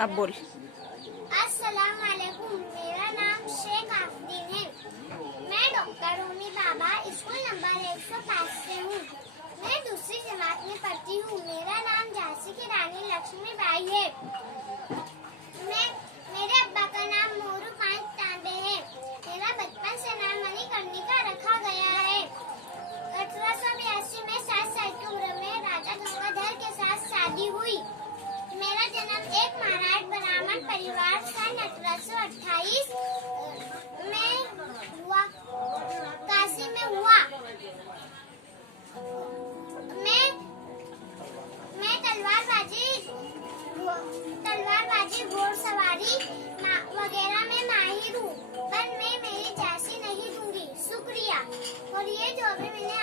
अब बोल। अस्सलाम वालेकुम, मेरा नाम शेख आफरीन है। मैं डॉक्टर होमी बाबा स्कूल नंबर 105 से हूँ। मैं दूसरी जमात में पढ़ती हूँ। मेरा नाम झांसी की रानी लक्ष्मीबाई है। मेरे अब्बा का नाम मोरू पांच तांबे है। मेरा बचपन से नाम मणिकर्णिका रखा गया है। 1882 में 7 साल की उम्र में राजा गंगाधर के साथ शादी हुई। मेरा जन्म एक मराठ ब्राह्मण परिवार सन 1828 में हुआ, काशी में हुआ। मैं तलवारबाजी, घोड़सवारी वगैरह में माहिर हूँ, पर मैं मेरी झांसी नहीं दूंगी। शुक्रिया। और ये जो अभी मैंने